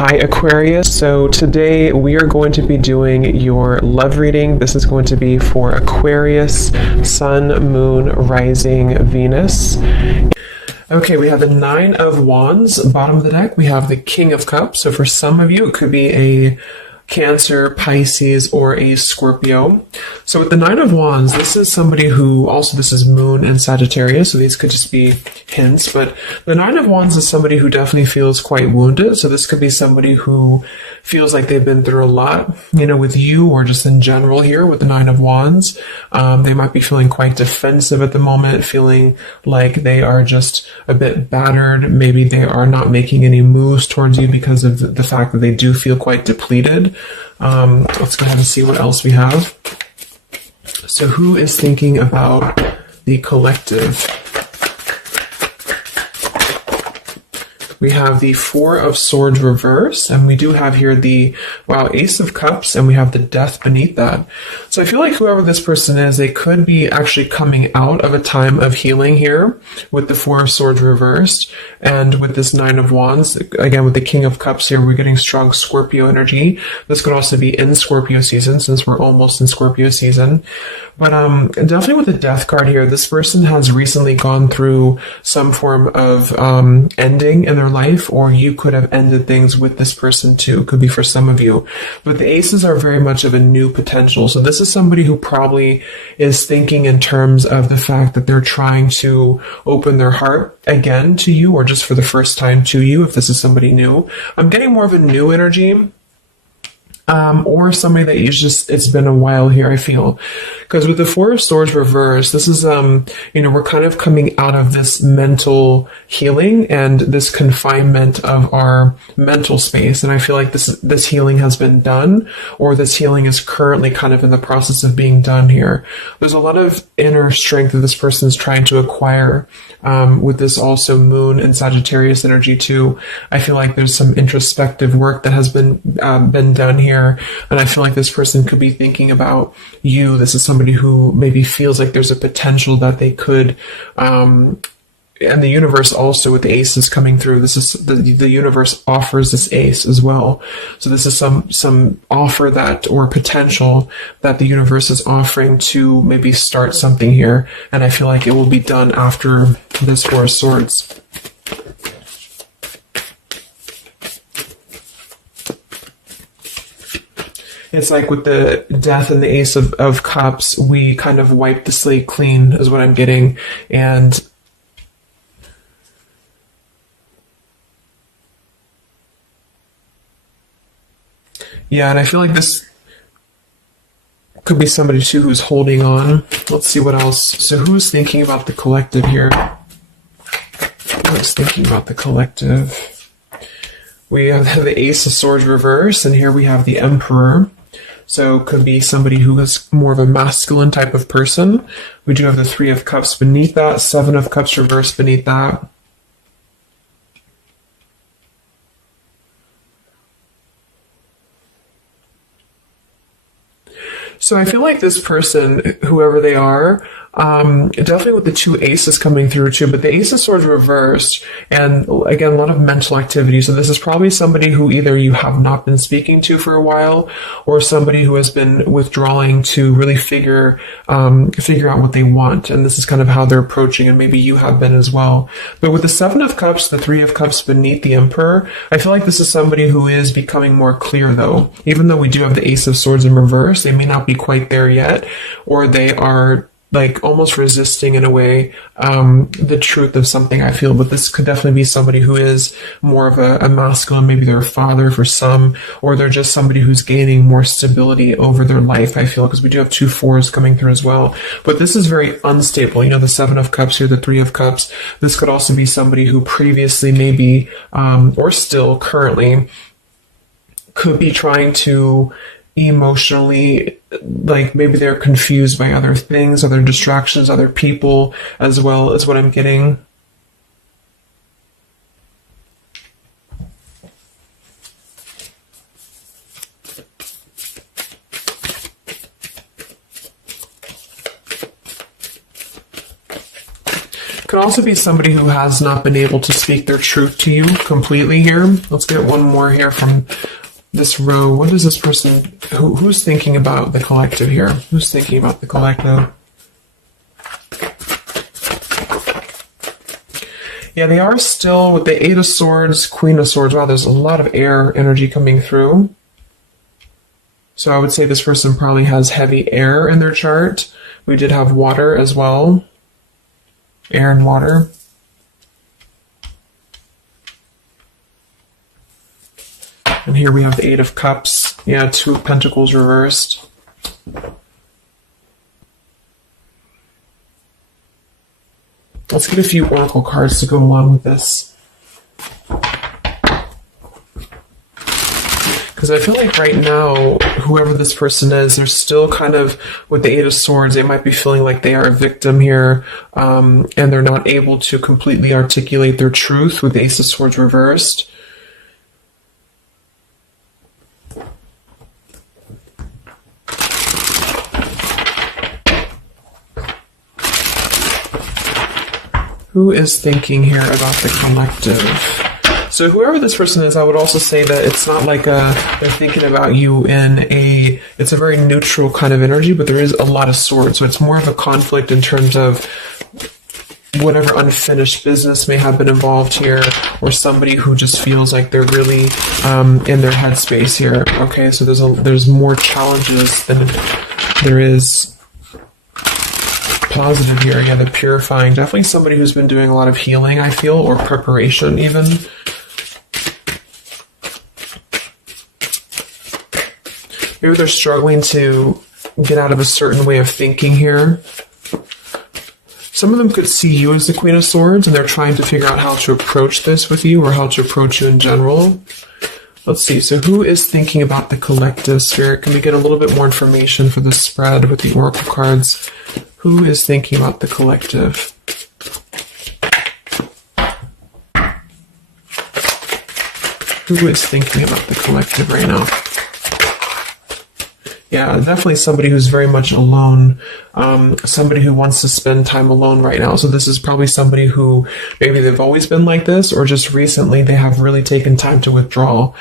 Hi Aquarius, so today we are going to be doing your love reading. This is going to be for Aquarius, Sun, Moon, Rising, Venus. Okay, we have the Nine of Wands, bottom of the deck. We have the King of Cups, so for some of you it could be a Cancer, Pisces, or a Scorpio. So with the Nine of Wands, this is somebody who, also this is Moon and Sagittarius, so these could just be hints, but the Nine of Wands is somebody who definitely feels quite wounded. So this could be somebody who feels like they've been through a lot, with you or just in general here with the Nine of Wands. They might be feeling quite defensive at the moment, feeling like they are just a bit battered. Maybe they are not making any moves towards you because of the fact that they do feel quite depleted. Let's go ahead and see what else we have. So who is thinking about the collective? We have the Four of Swords reverse, and we do have here the, Ace of Cups, and we have the Death beneath that. So I feel like whoever this person is, they could be actually coming out of a time of healing here with the Four of Swords reversed, and with this Nine of Wands, again with the King of Cups here, we're getting strong Scorpio energy. This could also be in Scorpio season, since we're almost in Scorpio season. But definitely with the Death card here, this person has recently gone through some form of ending in their life, or you could have ended things with this person too. Could be for some of you. But the aces are very much of a new potential. So this is somebody who probably is thinking in terms of the fact that they're trying to open their heart again to you, or just for the first time to you, if this is somebody new. I'm getting more of a new energy. Or somebody that it's been a while here, I feel. Because with the Four of Swords reversed, this is, we're kind of coming out of this mental healing and this confinement of our mental space. And I feel like this healing has been done, or this healing is currently kind of in the process of being done here. There's a lot of inner strength that this person is trying to acquire, with this also Moon and Sagittarius energy too. I feel like there's some introspective work that has been done here. And I feel like this person could be thinking about you. This is somebody who maybe feels like there's a potential that they could, and the universe also with the aces coming through. This is the universe offers this ace as well. So this is some offer that, or potential that the universe is offering to maybe start something here. And I feel like it will be done after this Four of Swords. It's like with the Death and the Ace of Cups, we kind of wipe the slate clean is what I'm getting. And yeah, and I feel like this could be somebody too who's holding on. Let's see what else. So who's thinking about the collective here? Who's thinking about the collective? We have the Ace of Swords reverse, and here we have the Emperor. So could be somebody who is more of a masculine type of person. We do have the Three of Cups beneath that, Seven of Cups reversed beneath that. So I feel like this person, whoever they are, definitely with the two aces coming through too, but the Ace of Swords reversed, and again, a lot of mental activity. So this is probably somebody who either you have not been speaking to for a while, or somebody who has been withdrawing to really figure out what they want. And this is kind of how they're approaching, and maybe you have been as well. But with the Seven of Cups, the Three of Cups beneath the Emperor, I feel like this is somebody who is becoming more clear though. Even though we do have the Ace of Swords in reverse, they may not be quite there yet, or they are like almost resisting in a way the truth of something, I feel. But this could definitely be somebody who is more of a masculine. Maybe they're a father for some, or they're just somebody who's gaining more stability over their life, I feel, because we do have two fours coming through as well. But this is very unstable. The Seven of Cups here, the Three of Cups. This could also be somebody who previously maybe, or still currently, could be trying to emotionally, like maybe they're confused by other things, other distractions, other people as well, is what I'm getting. Could also be somebody who has not been able to speak their truth to you completely here. Let's get one more here from this row. What is this person, who's thinking about the collective here? Who's thinking about the collective? Yeah, they are still with the Eight of Swords, Queen of Swords. Wow, there's a lot of air energy coming through. So I would say this person probably has heavy air in their chart. We did have water as well. Air and water. And here we have the Eight of Cups. Yeah, Two of Pentacles reversed. Let's get a few oracle cards to go along with this. Because I feel like right now, whoever this person is, they're still kind of, with the Eight of Swords, they might be feeling like they are a victim here, and they're not able to completely articulate their truth with the Ace of Swords reversed. Who is thinking here about the collective? So whoever this person is, I would also say that it's not like they're thinking about you it's a very neutral kind of energy, but there is a lot of swords. So it's more of a conflict in terms of whatever unfinished business may have been involved here, or somebody who just feels like they're really in their headspace here. Okay, so there's more challenges than there is positive here. Yeah, the purifying. Definitely somebody who's been doing a lot of healing, I feel, or preparation even. Maybe they're struggling to get out of a certain way of thinking here. Some of them could see you as the Queen of Swords, and they're trying to figure out how to approach this with you, or how to approach you in general. Let's see. So who is thinking about the collective, Spirit? Can we get a little bit more information for this spread with the oracle cards? Who is thinking about the collective? Who is thinking about the collective right now? Yeah, definitely somebody who's very much alone, somebody who wants to spend time alone right now. So this is probably somebody who maybe they've always been like this, or just recently they have really taken time to withdraw.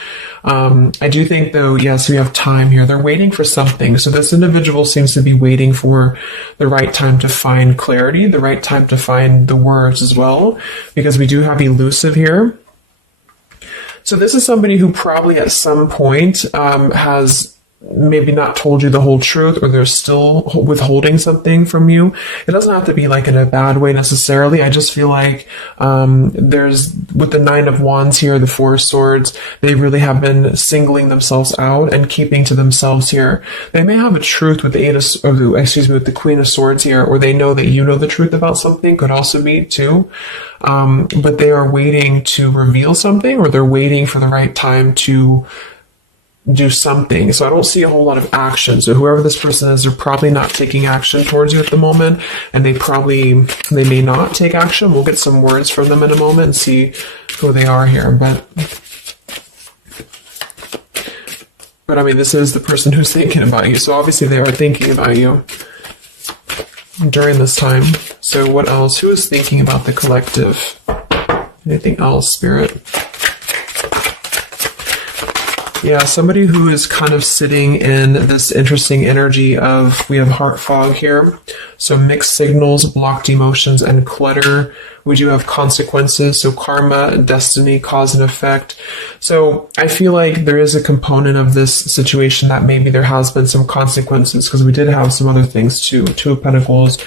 I do think, though, yes, we have time here. They're waiting for something. So this individual seems to be waiting for the right time to find clarity, the right time to find the words as well, because we do have elusive here. So this is somebody who probably at some point has maybe not told you the whole truth, or they're still withholding something from you. It doesn't have to be like in a bad way necessarily. I just feel like there's, with the Nine of Wands here, the Four of Swords, they really have been singling themselves out and keeping to themselves here. They may have a truth with the with the Queen of Swords here, or they know that you know the truth about something, could also be too. But they are waiting to reveal something, or they're waiting for the right time to do something. So I don't see a whole lot of action. So whoever this person is, they're probably not taking action towards you at the moment, and they may not take action. We'll get some words from them in a moment and see who they are here. But I mean, this is the person who's thinking about you. So obviously they are thinking about you during this time. So what else? Who is thinking about the collective? Anything else, Spirit? Yeah, somebody who is kind of sitting in this interesting energy of, we have heart fog here. So mixed signals, blocked emotions, and clutter. We do have consequences, so karma, destiny, cause and effect. So I feel like there is a component of this situation that maybe there has been some consequences, because we did have some other things too. Two of Pentacles.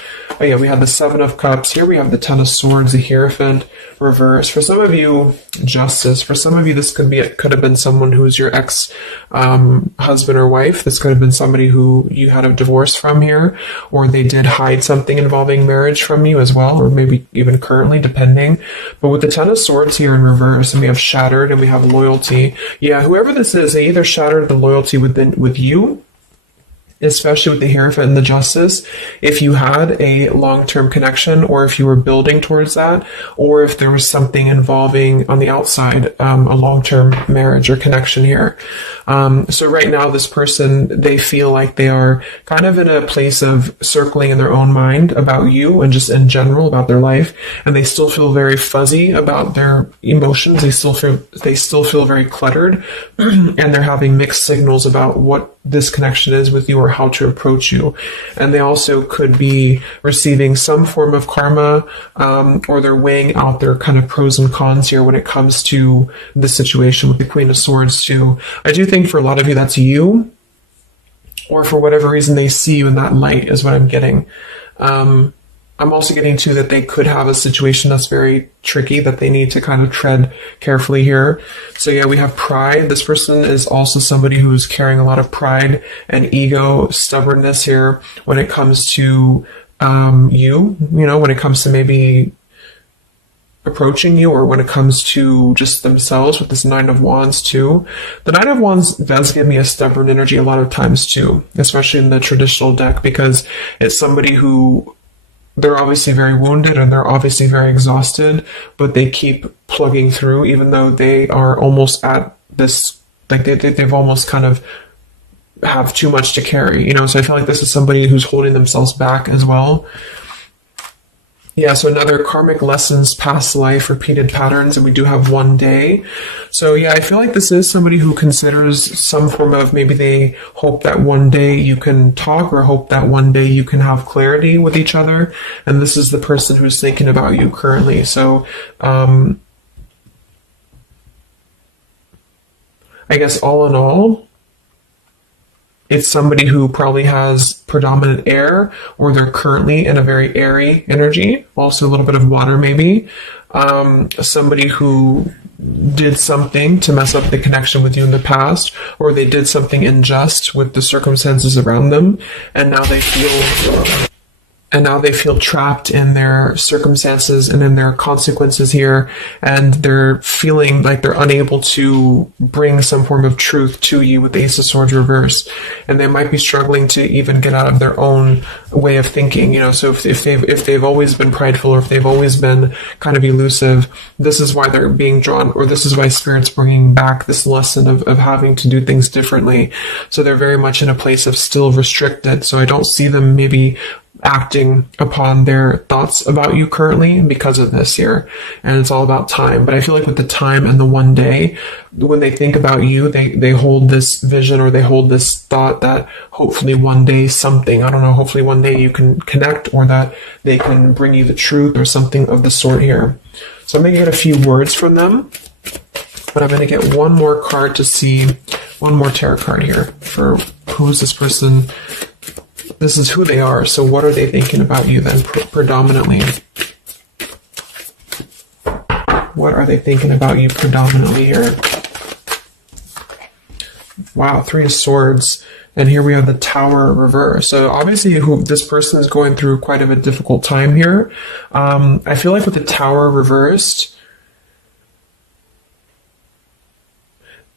Oh yeah, we have the Seven of Cups. Here we have the Ten of Swords, the Hierophant, reverse. For some of you, Justice. For some of you, this could have been someone who's your ex husband or wife. This could have been somebody who you had a divorce from here, or they did hide something involving marriage from you as well, or maybe even currently, depending. But with the Ten of Swords here in reverse, and we have shattered and we have loyalty. Yeah, whoever this is, they either shattered the loyalty with you, especially with the Hierophant and the Justice, if you had a long-term connection, or if you were building towards that, or if there was something involving on the outside, a long-term marriage or connection here. So right now, this person, they feel like they are kind of in a place of circling in their own mind about you and just in general about their life, and they still feel very fuzzy about their emotions. They still feel very cluttered, and they're having mixed signals about what this connection is with you or how to approach you. And they also could be receiving some form of karma, or they're weighing out their kind of pros and cons here when it comes to the situation with the Queen of Swords too. I do think for a lot of you that's you, or for whatever reason they see you in that light is what I'm getting. I'm also getting too that they could have a situation that's very tricky that they need to kind of tread carefully here. So yeah, we have pride. This person is also somebody who's carrying a lot of pride and ego, stubbornness here when it comes to when it comes to maybe approaching you, or when it comes to just themselves with this Nine of Wands too. The Nine of Wands does give me a stubborn energy a lot of times too, especially in the traditional deck, because it's somebody who, they're obviously very wounded and they're obviously very exhausted, but they keep plugging through even though they are almost at this, like they've almost kind of have too much to carry, so I feel like this is somebody who's holding themselves back as well. Yeah, so another karmic lessons, past life, repeated patterns, and we do have one day. So yeah, I feel like this is somebody who considers some form of, maybe they hope that one day you can talk, or hope that one day you can have clarity with each other. And this is the person who's thinking about you currently. So I guess all in all, it's somebody who probably has predominant air, or they're currently in a very airy energy, also a little bit of water maybe. Somebody who did something to mess up the connection with you in the past, or they did something unjust with the circumstances around them, and now they feel trapped in their circumstances and in their consequences here, and they're feeling like they're unable to bring some form of truth to you with the Ace of Swords reverse, and they might be struggling to even get out of their own way of thinking. So if they've always been prideful, or if they've always been kind of elusive, this is why they're being drawn, or this is why Spirit's bringing back this lesson of having to do things differently. So they're very much in a place of still restricted. So I don't see them maybe acting upon their thoughts about you currently because of this here, and it's all about time. But I feel like with the time and the one day, when they think about you, they hold this vision, or they hold this thought that hopefully one day hopefully one day you can connect, or that they can bring you the truth or something of the sort here. So I'm going to get a few words from them, but I'm going to get one more card to see, one more tarot card here for who is this person. This is who they are. So what are they thinking about you then, predominantly? What are they thinking about you predominantly here? Wow, Three of Swords. And here we have the Tower reverse. So obviously this person is going through quite of a difficult time here. I feel like with the Tower reversed,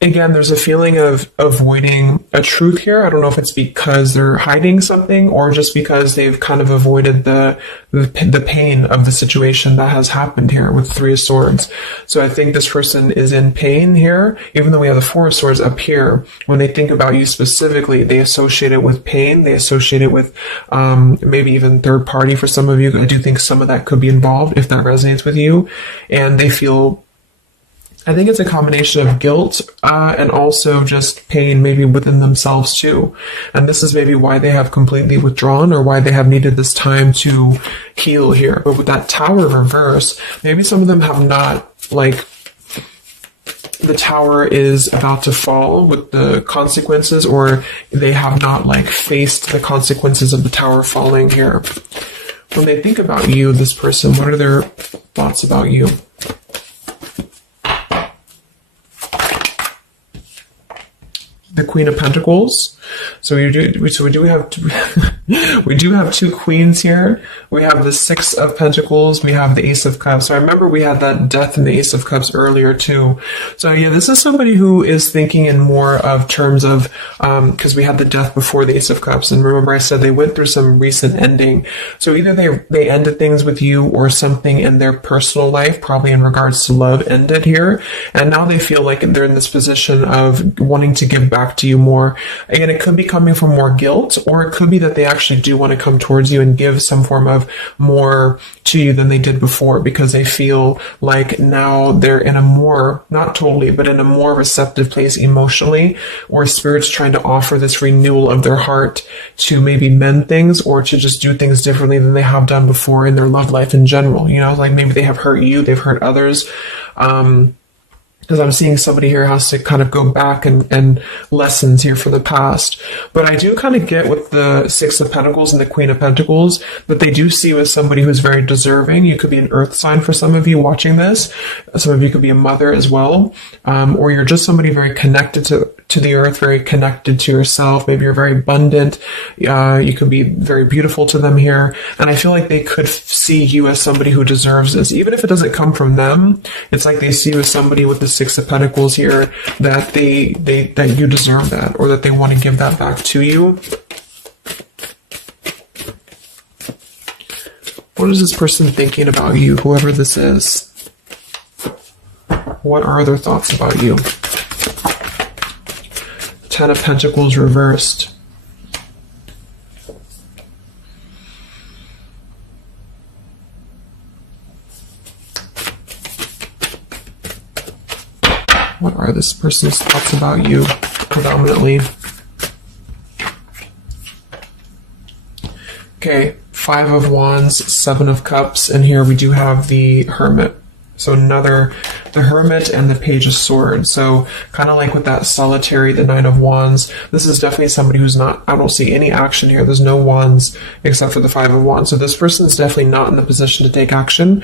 again, there's a feeling of avoiding a truth here. I don't know if it's because they're hiding something, or just because they've kind of avoided the pain of the situation that has happened here with Three of Swords. So I think this person is in pain here, even though we have the Four of Swords up here. When they think about you specifically, they associate it with pain. They associate it with maybe even third party for some of you. I do think some of that could be involved if that resonates with you. And they feel, I think it's a combination of guilt and also just pain maybe within themselves too. And this is maybe why they have completely withdrawn, or why they have needed this time to heal here. But with that Tower reverse, maybe some of them have not, like, the Tower is about to fall with the consequences, or they have not faced the consequences of the Tower falling here. When they think about you, this person, what are their thoughts about you? The Queen of Pentacles. So we do have We do have two queens here. We have the Six of Pentacles. We have the Ace of Cups. So I remember we had that Death and the Ace of Cups earlier too. So yeah, this is somebody who is thinking in more of terms of, because we had the Death before the Ace of Cups. And remember I said they went through some recent ending. So either they ended things with you or something in their personal life, probably in regards to love, ended here. And now they feel like they're in this position of wanting to give back to you more. Again, it could be coming from more guilt, or it could be that they actually do want to come towards you and give some form of more to you than they did before, because they feel like now they're in a more, not totally, but in a more receptive place emotionally, or Spirit's trying to offer this renewal of their heart to maybe mend things or to just do things differently than they have done before in their love life in general. You know, like maybe they have hurt you, they've hurt others. Because I'm seeing somebody here has to kind of go back and lessons here from the past. But I do kind of get with the Six of Pentacles and the Queen of Pentacles that they do see with somebody who's very deserving. You could be an earth sign for some of you watching this. Some of you could be a mother as well. Or you're just somebody very connected to the earth, very connected to yourself. Maybe you're very abundant. You could be very beautiful to them here. And I feel like they could see you as somebody who deserves this. Even if it doesn't come from them, it's like they see you as somebody with the Six of Pentacles here, that that you deserve that, or that they want to give that back to you. What is this person thinking about you, whoever this is? What are their thoughts about you? Ten of Pentacles reversed. What are this person's thoughts about you, predominantly? Okay, Five of Wands, Seven of Cups, and here we do have the Hermit. So the Hermit and the Page of Swords. So kind of like with that solitary, the Nine of Wands, this is definitely somebody who's not, I don't see any action here. There's no wands except for the Five of Wands. So this person is definitely not in the position to take action.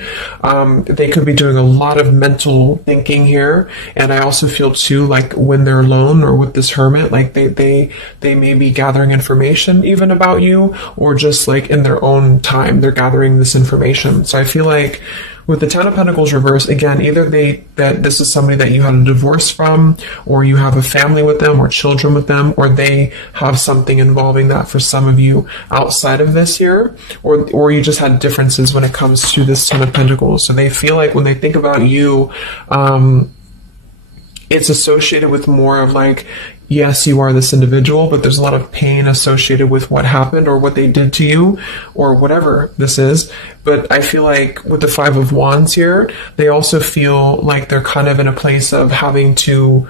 They could be doing a lot of mental thinking here. And I also feel too, like when they're alone or with this Hermit, like they may be gathering information even about you, or just like in their own time, they're gathering this information. So I feel like with the Ten of Pentacles reversed, again, either that this is somebody that you had a divorce from, or you have a family with them, or children with them, or they have something involving that for some of you outside of this here, or you just had differences when it comes to this Ten of Pentacles. So they feel like when they think about you, it's associated with more of like, yes, you are this individual, but there's a lot of pain associated with what happened or what they did to you or whatever this is. But I feel like with the Five of Wands here, they also feel like they're kind of in a place of having to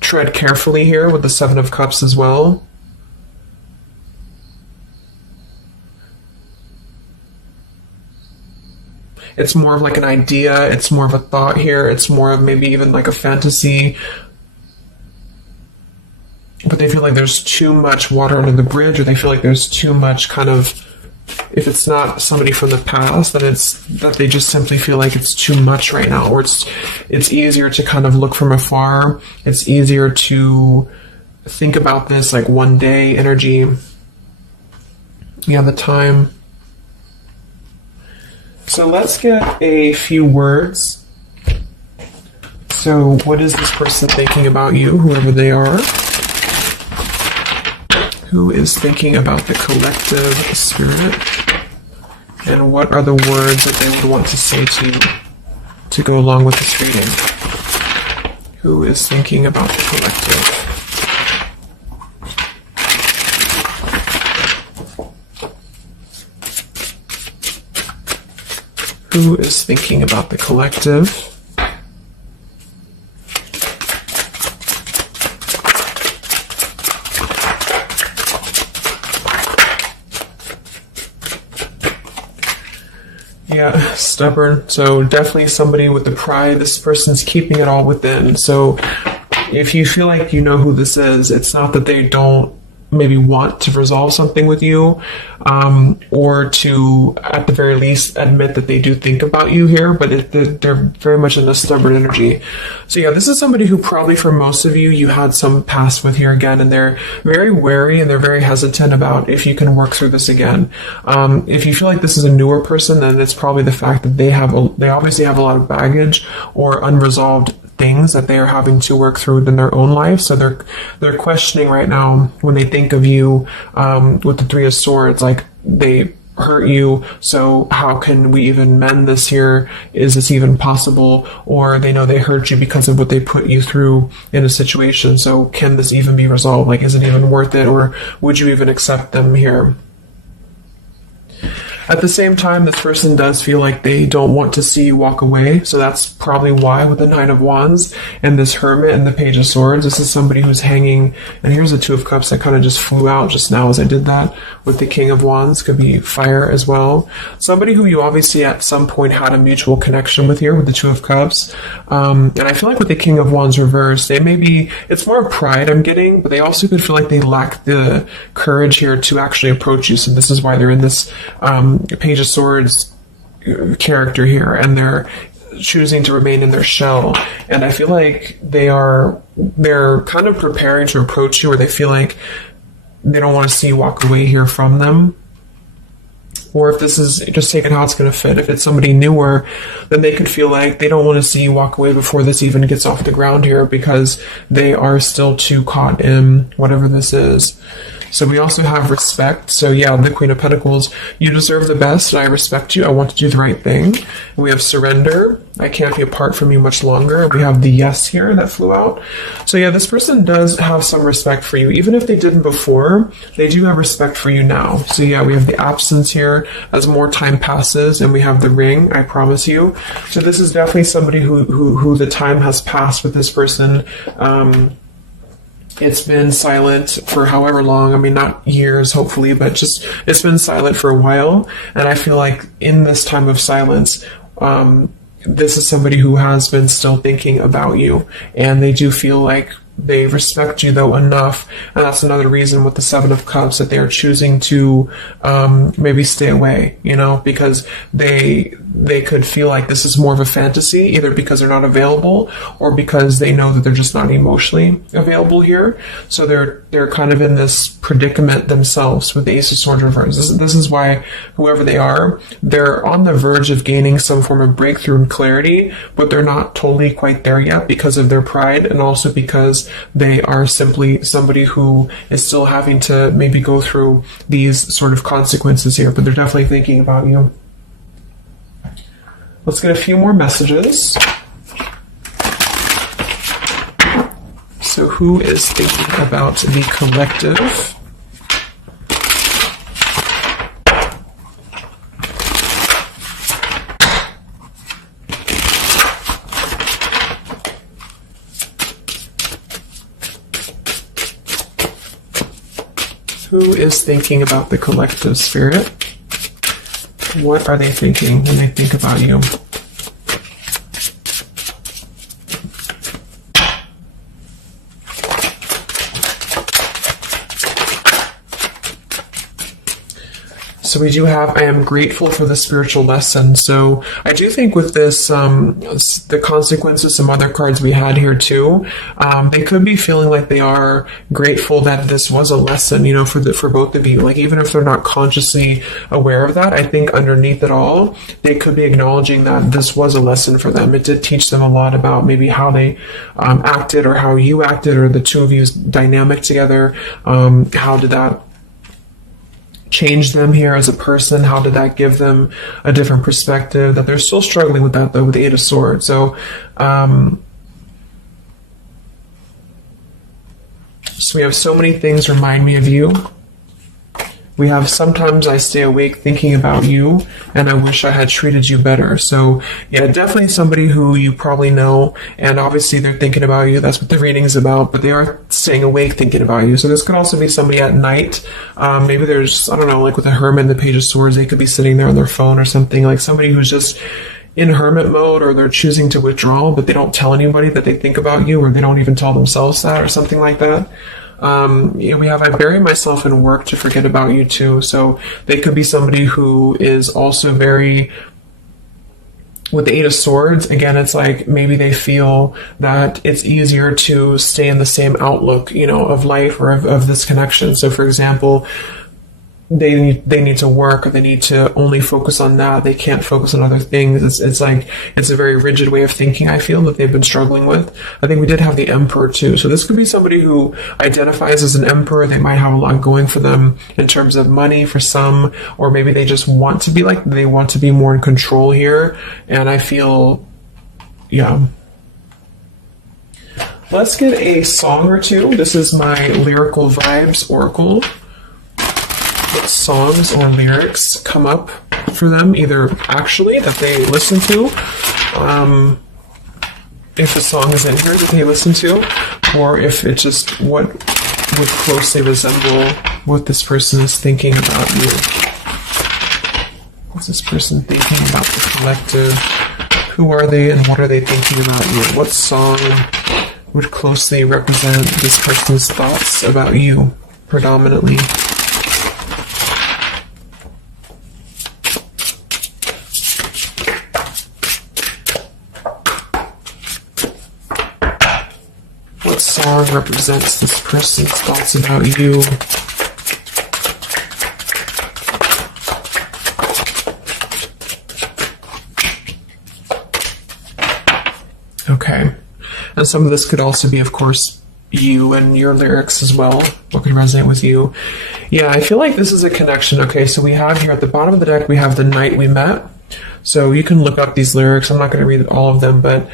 tread carefully here with the Seven of Cups as well. It's more of like an idea. It's more of a thought here. It's more of maybe even like a fantasy. But they feel like there's too much water under the bridge, or they feel like there's too much kind of, if it's not somebody from the past, then it's that they just simply feel like it's too much right now, or it's easier to kind of look from afar. It's easier to think about this like one day energy. Yeah, the time. So let's get a few words. So what is this person thinking about you, whoever they are? Who is thinking about the collective spirit? And what are the words that they would want to say to you to go along with this reading? Who is thinking about the collective? Who is thinking about the collective? Yeah, stubborn. So definitely somebody with the pride. This person's keeping it all within. So if you feel like you know who this is, it's not that they don't maybe want to resolve something with you, or to, at the very least, admit that they do think about you here, but they're very much in a stubborn energy. So yeah, this is somebody who probably for most of you, you had some past with here again, and they're very wary and they're very hesitant about if you can work through this again. If you feel like this is a newer person, then it's probably the fact that they obviously have a lot of baggage or unresolved things that they are having to work through in their own life. So they're questioning right now when they think of you, with the Three of Swords, like they hurt you, so how can we even mend this here? Is this even possible? Or they know they hurt you because of what they put you through in a situation, so can this even be resolved? Like, is it even worth it, or would you even accept them here? At the same time, this person does feel like they don't want to see you walk away. So that's probably why with the Nine of Wands and this Hermit and the Page of Swords, this is somebody who's hanging. And here's the Two of Cups that kind of just flew out just now as I did that. With the King of Wands, could be fire as well. Somebody who you obviously at some point had a mutual connection with here with the Two of Cups. And I feel like with the King of Wands reversed, they may be, it's more pride I'm getting, but they also could feel like they lack the courage here to actually approach you. So this is why they're in this Page of Swords character here, and they're choosing to remain in their shell. And I feel like they're kind of preparing to approach you, or they feel like they don't want to see you walk away here from them. Or if this is just taking how it's going to fit, if it's somebody newer, then they could feel like they don't want to see you walk away before this even gets off the ground here, because they are still too caught in whatever this is. So we also have respect. So yeah, the Queen of Pentacles, you deserve the best, and I respect you. I want to do the right thing. And we have surrender. I can't be apart from you much longer. We have the yes here that flew out. So yeah, this person does have some respect for you. Even if they didn't before, they do have respect for you now. So yeah, we have the absence here as more time passes, and we have the ring, I promise you. So this is definitely somebody who the time has passed with this person. It's been silent for however long. I mean, not years, hopefully, but just it's been silent for a while. And I feel like in this time of silence, this is somebody who has been still thinking about you. And they do feel like they respect you, though, enough. And that's another reason with the Seven of Cups that they are choosing to maybe stay away, because they could feel like this is more of a fantasy, either because they're not available or because they know that they're just not emotionally available here. So they're kind of in this predicament themselves with the Ace of Swords reverse. This is why whoever they are, they're on the verge of gaining some form of breakthrough and clarity, but they're not totally quite there yet because of their pride, and also because they are simply somebody who is still having to maybe go through these sort of consequences here, but they're definitely thinking about you. Let's get a few more messages. So who is thinking about the collective? Who is thinking about the collective, Spirit? What are they thinking when they think about you? So we do have, I am grateful for the spiritual lesson. So I do think with this, the consequences, some other cards we had here too, they could be feeling like they are grateful that this was a lesson, for both of you. Like, even if they're not consciously aware of that, I think underneath it all, they could be acknowledging that this was a lesson for them. It did teach them a lot about maybe how they acted, or how you acted, or the two of you's dynamic together. How did that change them here as a person? How did that give them a different perspective? That they're still struggling with that, though, with the Eight of Swords. So we have so many things remind me of you. We have sometimes I stay awake thinking about you, and I wish I had treated you better. So yeah, definitely somebody who you probably know, and obviously they're thinking about you. That's what the reading is about, but they are staying awake thinking about you. So this could also be somebody at night. Maybe there's, I don't know, like with the Hermit and the Page of Swords, they could be sitting there on their phone or something, like somebody who's just in hermit mode, or they're choosing to withdraw, but they don't tell anybody that they think about you, or they don't even tell themselves that, or something like that. We have, I bury myself in work to forget about you too. So they could be somebody who is also very, with the Eight of Swords, again, it's like maybe they feel that it's easier to stay in the same outlook, of life or of this connection. So for example, they need to work, or they need to only focus on that. They can't focus on other things. It's like, it's a very rigid way of thinking, I feel, that they've been struggling with. I think we did have the Emperor too. So this could be somebody who identifies as an Emperor. They might have a lot going for them in terms of money for some, or maybe they just want to be they want to be more in control here. And I feel, yeah. Let's get a song or two. This is my Lyrical Vibes Oracle. What songs or lyrics come up for them, either actually that they listen to, if a song is in here that they listen to, or if it's just what would closely resemble what this person is thinking about you. What's this person thinking about the collective? Who are they and what are they thinking about you? What song would closely represent this person's thoughts about you, predominantly? What song represents this person's thoughts about you? Okay. And some of this could also be, of course, you and your lyrics as well. What could resonate with you? Yeah, I feel like this is a connection. Okay, so we have here at the bottom of the deck, we have The Night We Met. So you can look up these lyrics. I'm not going to read all of them, but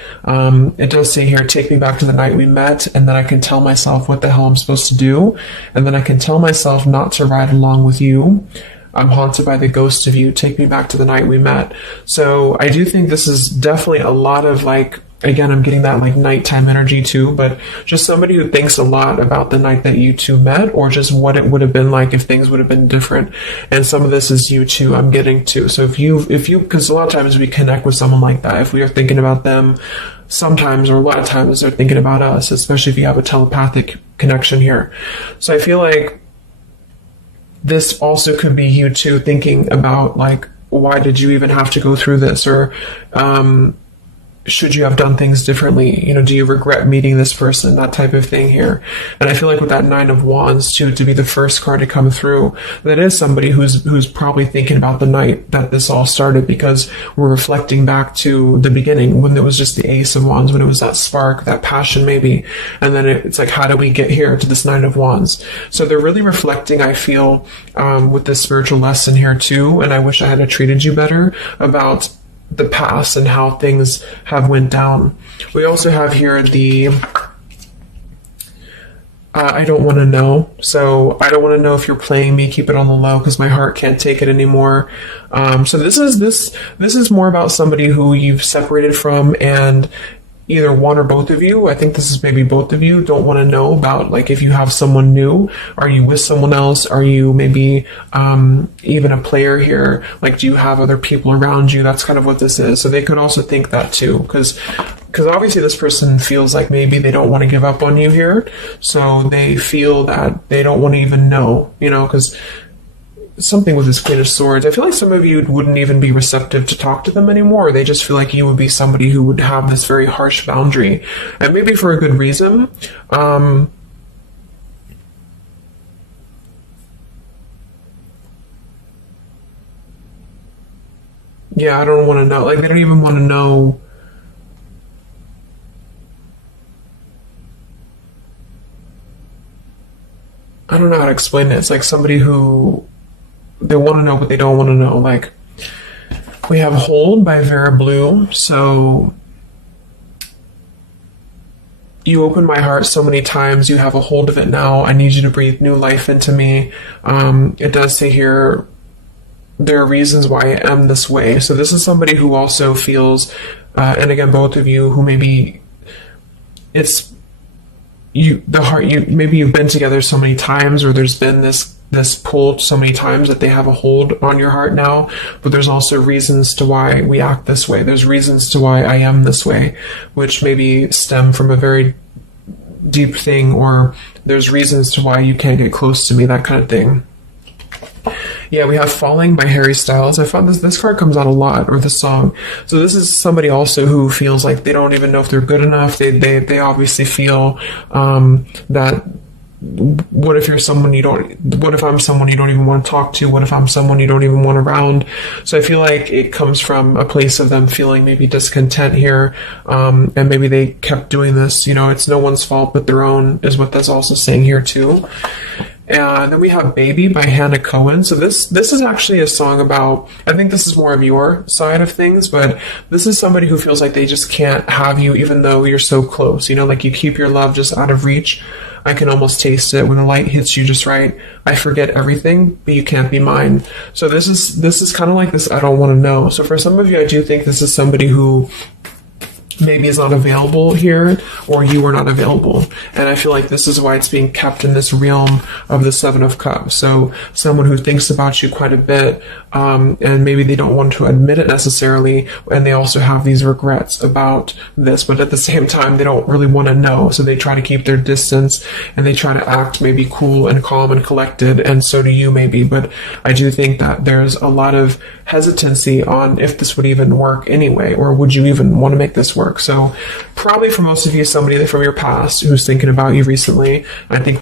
it does say here, take me back to the night we met, and then I can tell myself what the hell I'm supposed to do, and then I can tell myself not to ride along with you. I'm haunted by the ghost of you. Take me back to the night we met. So I do think this is definitely a lot of again, I'm getting that nighttime energy too, but just somebody who thinks a lot about the night that you two met, or just what it would have been like if things would have been different. And some of this is you too, I'm getting to. So if you, because a lot of times we connect with someone like that, if we are thinking about them, sometimes, or a lot of times they're thinking about us, especially if you have a telepathic connection here. So I feel like this also could be you too thinking about why did you even have to go through this, or should you have done things differently? Do you regret meeting this person? That type of thing here. And I feel like with that Nine of Wands too, to be the first card to come through, that is somebody who's probably thinking about the night that this all started, because we're reflecting back to the beginning when it was just the Ace of Wands, when it was that spark, that passion maybe. And then it's like, how do we get here to this Nine of Wands? So they're really reflecting, I feel, with this spiritual lesson here too. And I wish I had treated you better about the past and how things have went down. We also have here the I don't want to know. So I don't want to know if you're playing me. Keep it on the low because my heart can't take it anymore. So this is more about somebody who you've separated from, and either one or both of you, I think this is maybe both of you, don't want to know about if you have someone new. Are you with someone else? Are you maybe even a player here? Do you have other people around you? That's kind of what this is. So they could also think that too, because obviously this person feels like maybe they don't want to give up on you here. So they feel that they don't want to even know, because something with this Queen of Swords, I feel like some of you wouldn't even be receptive to talk to them anymore. They just feel like you would be somebody who would have this very harsh boundary, and maybe for a good reason. Yeah, I don't want to know. They don't even want to know. I don't know how to explain it. It's like somebody who they want to know, but they don't want to know. We have Hold by Vera Blue. So you opened my heart so many times. You have a hold of it now. I need you to breathe new life into me. It does say here, there are reasons why I am this way. So this is somebody who also feels, and again, both of you, who maybe it's maybe you've been together so many times, or there's been this pull so many times that they have a hold on your heart now, but there's also reasons to why we act this way. There's reasons to why I am this way, which maybe stem from a very deep thing, or there's reasons to why you can't get close to me, that kind of thing. Yeah, we have Falling by Harry Styles. I found this card comes out a lot, or the song. So this is somebody also who feels like they don't even know if they're good enough. They obviously feel that what if you're someone you don't, what if I'm someone you don't even want to talk to? What if I'm someone you don't even want around? So I feel like it comes from a place of them feeling maybe discontent here, and maybe they kept doing this. It's no one's fault but their own, is what that's also saying here too. And then we have Baby by Hannah Cohen. So this is actually a song about, I think this is more of your side of things, but this is somebody who feels like they just can't have you even though you're so close. Like you keep your love just out of reach. I can almost taste it when the light hits you just right. I forget everything, but you can't be mine. So this is kind of like this I don't want to know. So for some of you, I do think this is somebody who maybe is not available here, or you are not available. And I feel like this is why it's being kept in this realm of the Seven of Cups. So someone who thinks about you quite a bit, and maybe they don't want to admit it necessarily, and they also have these regrets about this, but at the same time, they don't really want to know. So they try to keep their distance, and they try to act maybe cool and calm and collected, and so do you maybe. But I do think that there's a lot of hesitancy on if this would even work anyway, or would you even want to make this work. So probably for most of you, somebody from your past who's thinking about you recently. I think